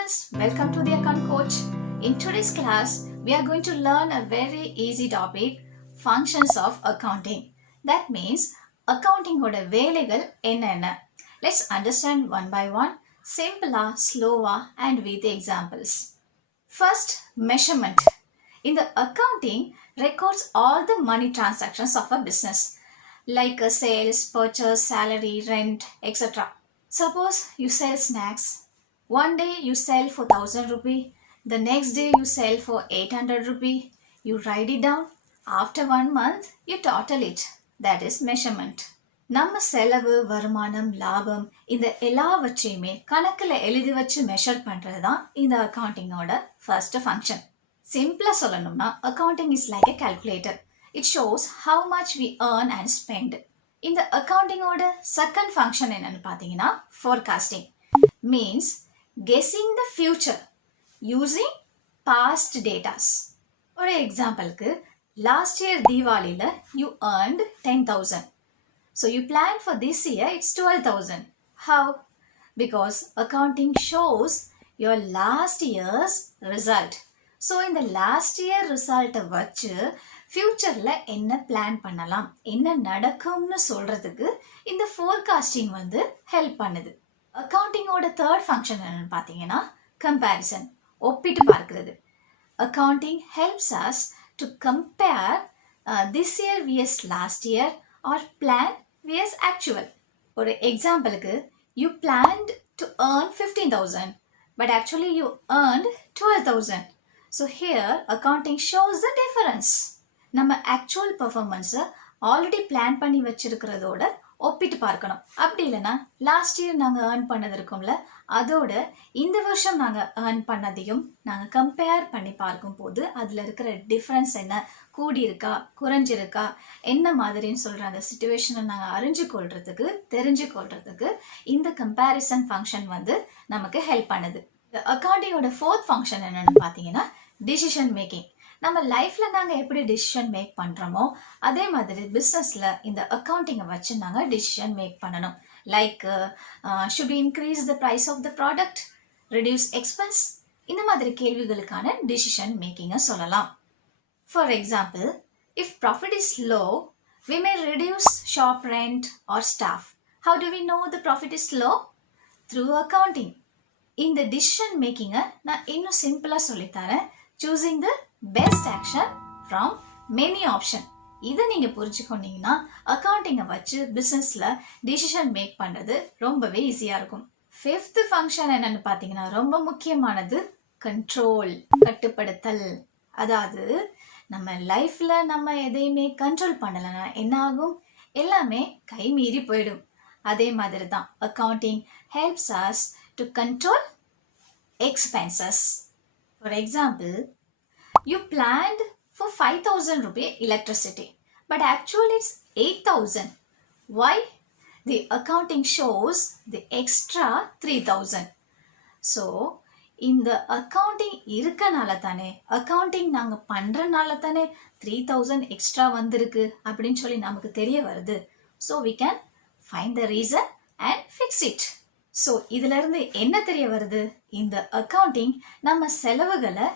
students, welcome to the Account Coach. In today's class, we are going to learn a very easy topic, functions of accounting. That means accounting oda வேலைகள் என்னென்ன. Let's understand one by one, simple, slow and with examples. First, measurement. In the accounting, records all the money transactions of a business like sales, purchase, salary, rent, etc. Suppose you sell snacks. One day you sell for 1000 rupee, the next day you sell for 800 rupee. You write it down. After 1 month, you total it. That is measurement. நம்ம செலவு வருமானம் லாபம் இந்த எல்லாவற்றையுமே கணக்கில் எழுதி வச்சு மெஷர் பண்ணுறது தான் இந்த அக்கௌண்டிங்கோட ஃபர்ஸ்ட் ஃபங்க்ஷன். சிம்பிளாக சொல்லணும்னா accounting is like a calculator. It shows how much we earn and spend. இந்த அக்கௌண்டிங்கோட செகண்ட் ஃபங்க்ஷன் என்னன்னு பார்த்தீங்கன்னா forecasting. Means guessing the future using past data. ஒரு எக்ஸாம்பிளுக்கு லாஸ்ட் இயர் தீபாவளியில் you earned 10,000. So you plan for this year it's 12,000. How? Because accounting shows your last year's result. So in the last year result வச்சு ஃபியூச்சரில் என்ன பிளான் பண்ணலாம் என்ன நடக்கும்னு சொல்கிறதுக்கு இந்த ஃபோர்காஸ்டிங் வந்து ஹெல்ப் பண்ணுது. அக்கௌண்டிங்கோட தேர்ட் ஃபங்க்ஷன் என்னன்னு பார்த்தீங்கன்னா கம்பேரிசன், ஒப்பிட்டு பார்க்கிறது. Accounting helps us to compare this year VS last year or plan VS actual. ஒரு எக்ஸாம்பிளுக்கு you planned to earn 15,000 but actually you earned 12,000. So here accounting shows the difference. நம்ம actual பர்ஃபார்மன்ஸை already plan பண்ணி வச்சிருக்கிறதோட ஒப்பிட்டு பார்க்கணும். அப்படி இல்லைன்னா லாஸ்ட் இயர் நாங்கள் ஏர்ன் பண்ணது இருக்கோம்ல அதோட இந்த வருஷம் நாங்கள் ஏர்ன் பண்ணதையும் நாங்கள் கம்பேர் பண்ணி பார்க்கும்போது அதில் இருக்கிற டிஃப்ரென்ஸ் என்ன, கூடியிருக்கா குறைஞ்சிருக்கா என்ன மாதிரின்னு சொல்கிற அந்த சுச்சுவேஷனை நாங்கள் தெரிஞ்சு கொள்றதுக்கு இந்த கம்பேரிசன் ஃபங்க்ஷன் வந்து நமக்கு ஹெல்ப் பண்ணுது. இந்த அக்கௌண்டிங்கோட ஃபோர்த் ஃபங்க்ஷன் என்னென்னு பார்த்தீங்கன்னா டிசிஷன் மேக்கிங். நம்ம லைஃப்பில் நாங்கள் எப்படி டிசிஷன் மேக் பண்ணுறோமோ அதே மாதிரி பிஸ்னஸில் இந்த அக்கௌண்டிங்கை வச்சு நாங்கள் டிசிஷன் மேக் பண்ணணும். Like should increase the price of the product, reduce expense, இந்த மாதிரி கேள்விகளுக்கான டிசிஷன் மேக்கிங்கை சொல்லலாம். For example, if profit is low we may reduce shop rent or staff. How do we know the profit is low? Through accounting. இந்த டிசிஷன் மேக்கிங்கை நான் இன்னும் சிம்பிளாக சொல்லித்தரேன். Choosing the best action from many option. இதை நீங்கள் புரிஞ்சுக்கொண்டீங்கன்னா அக்கௌண்டிங்கை வச்சு பிஸ்னஸில் டிசிஷன் மேக் பண்ணுறது ரொம்பவே ஈஸியாக இருக்கும். ஃபிஃப்த் ஃபங்க்ஷன் என்னன்னு பார்த்தீங்கன்னா ரொம்ப முக்கியமானது கண்ட்ரோல், கட்டுப்படுத்தல். அதாவது நம்ம லைஃப்பில் நம்ம எதையுமே கண்ட்ரோல் பண்ணலைன்னா என்ன ஆகும், எல்லாமே கை மீறி போயிடும். அதே மாதிரி தான் accounting helps us to control expenses. For example, you planned for 5,000 rupee electricity, but actually it's 8,000. Why? The accounting shows the extra 3,000. So, இந்த அக்கௌண்டிங் இருக்கனால தானே, அக்கௌண்டிங் நாங்கள் பண்ணுறனால தானே 3,000 எக்ஸ்ட்ரா வந்திருக்கு அப்படின்னு சொல்லி நமக்கு தெரிய வருது. So we can find the reason and fix it. So இதிலிருந்து என்ன தெரிய வருது, இந்த அக்கௌண்டிங் நம்ம செலவுகளை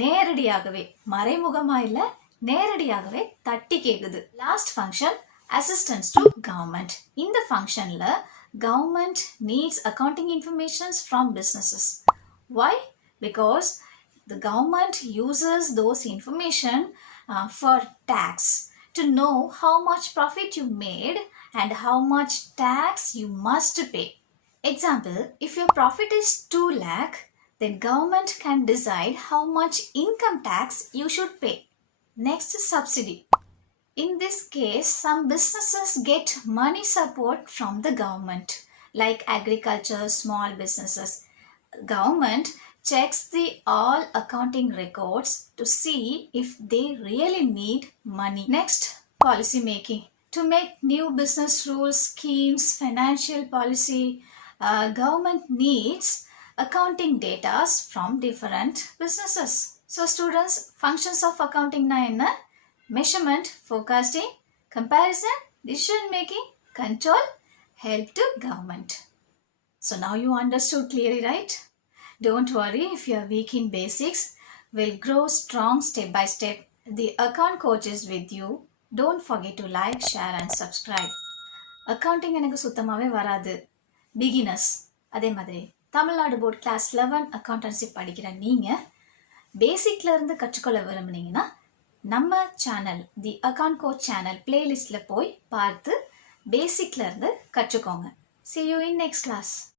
நேரடியாகவே, மறைமுகமாக இல்லை நேரடியாகவே தட்டி கேட்குது. Last function assistance to government. இந்த ஃபங்க்ஷனில் government needs accounting informations from businesses. Why? Because the government uses those information for tax to know how much profit you made and how much tax you must pay. Example, if your profit is 2 lakh, then government can decide how much income tax you should pay. Next, subsidy. In this case, some businesses get money support from the government, like agriculture, small businesses. Government checks the all accounting records to see if they really need money. Next, policy making. To make new business rules, schemes, financial policy, government needs accounting data from different businesses. So students, functions of accounting na enna? Measurement, forecasting, comparison, decision making, control, help to government. So now you understood clearly, right? Don't worry if you're weak in basics. We'll grow strong step by step. The account coach is with you. Don't forget to like, share and subscribe. Accounting எனக்கு சுத்தமாகவே வராது, பிகினர்ஸ். அதே மாதிரி Tamil Nadu board class 11 அக்கௌண்டன்சி படிக்கிற நீங்கள் பேசிக்லேருந்து கற்றுக்கொள்ள விரும்புனீங்கன்னா நம்ம channel the account coach channel பிளேலிஸ்ட்டில் போய் பார்த்து பேசிக்லேருந்து கற்றுக்கோங்க. See you in next class.